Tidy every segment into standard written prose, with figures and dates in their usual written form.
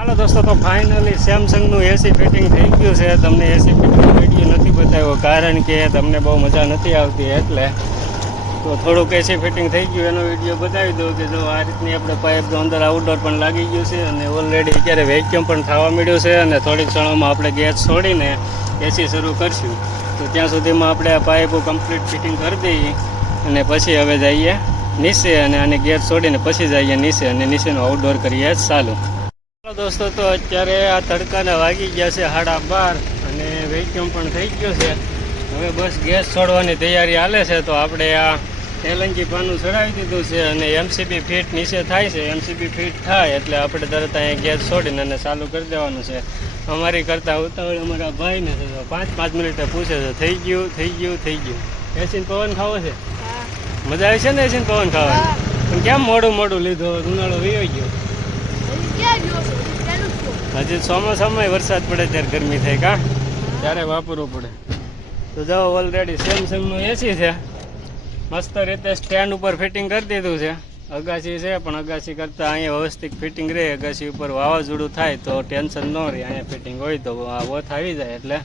હાલો દોસ્તો, તો ફાઇનલી સેમસંગનું એસી ફિટિંગ થઈ ગયું છે. તમને એસી ફિટિંગ વિડીયો નથી બતાવ્યો કારણ કે તમને બહુ મજા નથી આવતી, એટલે તો થોડુંક એસી ફિટિંગ થઈ ગયું એનો વિડીયો બતાવી દઉં કે જો આ રીતની આપણે પાઇપ અંદર આઉટડોર પણ લાગી ગયું છે અને ઓલરેડી અત્યારે વેક્યુમ પણ થવા મળ્યું છે અને થોડીક ક્ષણોમાં આપણે ગેસ છોડીને એસી શરૂ કરશું. તો ત્યાં સુધીમાં આપણે આ પાઇપો કમ્પ્લીટ ફિટિંગ કરી દઈએ અને પછી હવે જઈએ નીચે અને આને ગેસ છોડીને પછી જઈએ નીચે અને નીચેનું આઉટડોર કરીએ ચાલુ. દોસ્તો, તો અત્યારે આ તડકાના વાગી ગયા છે 12:30 અને વેક્યુમ પણ થઈ ગયો છે. હવે બસ ગેસ છોડવાની તૈયારી હાલે છે. તો આપણે આ એલએનજી પાનું ચડાવી દીધું છે અને એમસીબી ફિટ નીચે થાય છે. એમસીબી ફિટ થાય એટલે આપણે તરત અહીંયા ગેસ છોડીને અને ચાલુ કરી દેવાનું છે. અમારી કરતાં ઉતાવળ અમારા ભાઈને છે, 5 મિનિટે પૂછે છે થઈ ગયું થઈ ગયું થઈ ગયું. એસીને પવન ખાવો છે? મજા આવી છે ને એસીને પવન ખાવાની? પણ કેમ મોડું લીધો? ઉનાળો વયો ગયો. હજી ચોમાસામાં વરસાદ પડે ત્યારે ગરમી થાય કા, ત્યારે વાપરવું પડે. તો જાઓ, ઓલરેડી સેમસંગનું એસી છે, મસ્ત રીતે સ્ટેન્ડ ઉપર ફિટિંગ કરી દીધું છે. અગાસી છે પણ અગાસી કરતાં અહીંયા વ્યવસ્થિત ફિટિંગ રહે. અગાસી ઉપર વાવાઝોડું થાય તો ટેન્શન ન રહે. અહીંયા ફિટિંગ હોય તો આ ઓથ આવી જાય એટલે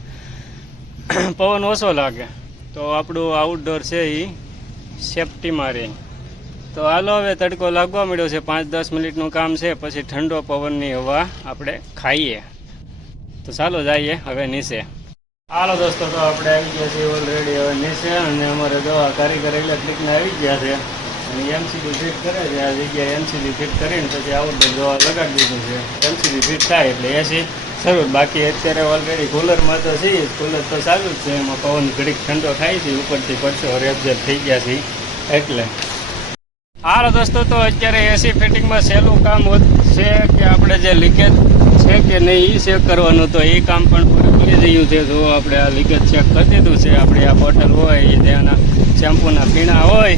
પવન ઓછો લાગે. તો આપણું આઉટડોર છે એ સેફટીમાં રહે. તો હાલો, હવે તડકો લાગવા મળ્યો છે. 5-10 મિનિટનું કામ છે, પછી ઠંડો પવનની હવા આપણે ખાઈએ. તો ચાલો જઈએ હવે નીચે. હાલો દોસ્તો, તો આપણે આવી ગયા છીએ ઓલરેડી હવે નીચે અને અમારે દવા કારીગર ઇલેક્ટ્રિકને આવી ગયા છે અને એમસીબી ફિટ કરે છે. આ જગ્યાએ એમસીબી ફિટ કરીને પછી આઉટડોર દવા લગાડી દીધું છે. એમસીબી ફિટ થાય એટલે એસી શરૂ. બાકી અત્યારે ઓલરેડી કુલરમાં તો છે, કુલર તો ચાલુ જ છે. એમાં પવન ઘડીક ઠંડો થાય છે, ઉપરથી પડશો રેબઝેબ થઈ ગયા છે એટલે. હાલો દોસ્તો, તો અત્યારે એસી ફિટિંગમાં સહેલું કામ છે કે આપણે જે લીકેજ છે કે નહીં એ ચેક કરવાનું. તો એ કામ પણ પૂરું કરી રહ્યું છે. જો આપણે આ લીકેજ ચેક કરી દીધું છે. આપણે આ બોટલ હોય એ ત્યાંના શેમ્પૂના પીણા હોય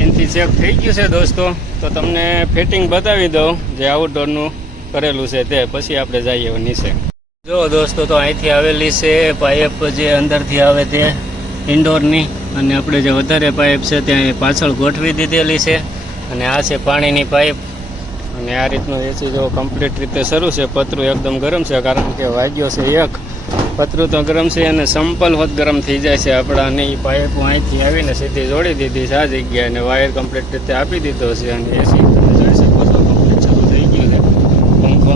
એનાથી ચેક થઈ ગયું છે દોસ્તો. તો તમને ફિટિંગ બતાવી દઉં જે આઉટડોરનું કરેલું છે તે, પછી આપણે જઈએ નીચે. જો દોસ્તો, તો અહીંથી આવેલી છે પાઇપ જે અંદરથી આવે તે ઇન્ડોરની, અને આપણે જે વધારે પાઇપ છે ત્યાં પાછળ ગોઠવી દીધેલી છે. અને આ છે પાણીની પાઇપ. અને આ રીતનું એસી જો કમ્પ્લીટ રીતે શરૂ છે. પતરું એકદમ ગરમ છે કારણ કે વાગ્યો છે એક. પતરું તો ગરમ છે અને સંપલ હોત ગરમ થઈ જાય છે આપણા. અને એ પાઇપ અહીંથી આવીને સીધી જોડી દીધી છે આ જગ્યાએ અને વાયર કમ્પ્લીટ રીતે આપી દીધો છે. અને એસી તમે જોઈ શકો છો કમ્પ્લીટ શરૂ થઈ ગયું છે પંખો.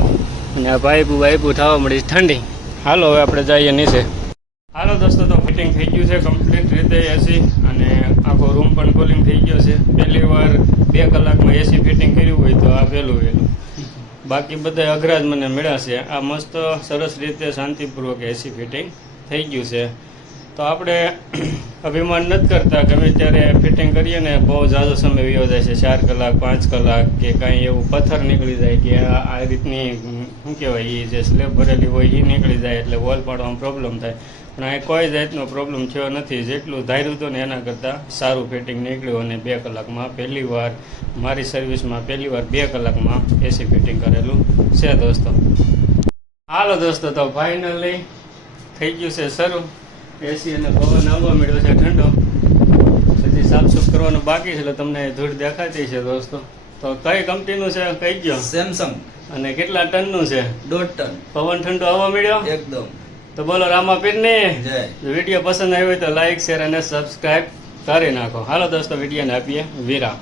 અને આ પાઇપું થવા મળી ઠંડી. હાલો હવે આપણે જઈએ નીચે. હાલો દોસ્તો, તો ફિટિંગ થઈ ગયું છે કમ્પ્લીટ રીતે એસી અને આખો રૂમ પણ કુલિંગ થઈ ગયો છે. પહેલી વાર 2 કલાકમાં એસી ફિટિંગ કર્યું હોય તો આ વહેલું. બાકી બધા અઘરા જ મને મળ્યા છે. આ મસ્ત સરસ રીતે શાંતિપૂર્વક એસી ફિટિંગ થઈ ગયું છે. તો આપણે અભિમાન નથી કરતા, ગમે ત્યારે ફિટિંગ કરીએ ને બહુ ઝાઝો સમય વયો જાય છે, 4 કલાક 5 કલાક કે કાંઈ એવું પથ્થર નીકળી જાય કે આ રીતની શું કહેવાય એ જે સ્લેબ ભરેલી હોય એ નીકળી જાય એટલે વોલ પાડવામાં પ્રોબ્લેમ થાય. પણ આ કોઈ જાતનો પ્રોબ્લેમ થયો નથી. જેટલું ધાર્યું હતું ને એના કરતાં સારું ફિટિંગ નીકળ્યું અને 2 કલાકમાં પહેલીવાર મારી સર્વિસમાં 2 કલાકમાં એસી ફિટિંગ કરેલું છે દોસ્તો. હાલો દોસ્તો, તો ફાઇનલી થઈ ગયું છે શરૂ. એસી અને પવન આવવા મળ્યો છે ઠંડો. હજી સાફસૂફ કરવાનું બાકી છે એટલે તમને ધૂળ દેખાતી છે દોસ્તો. તો કઈ કંપનીનું છે કહી ગયો? સેમસંગ. અને કેટલા ટનનું છે? 1.5 ટન. પવન ઠંડો આવવા મળ્યો એકદમ. તો બોલો રામાપીરની જય. વિડીયો પસંદ આવ્યો હોય તો લાઈક, શેર અને સબસ્ક્રાઈબ કરી નાખો. હાલો દોસ્તો, વિડીયોને આપીએ વિરામ.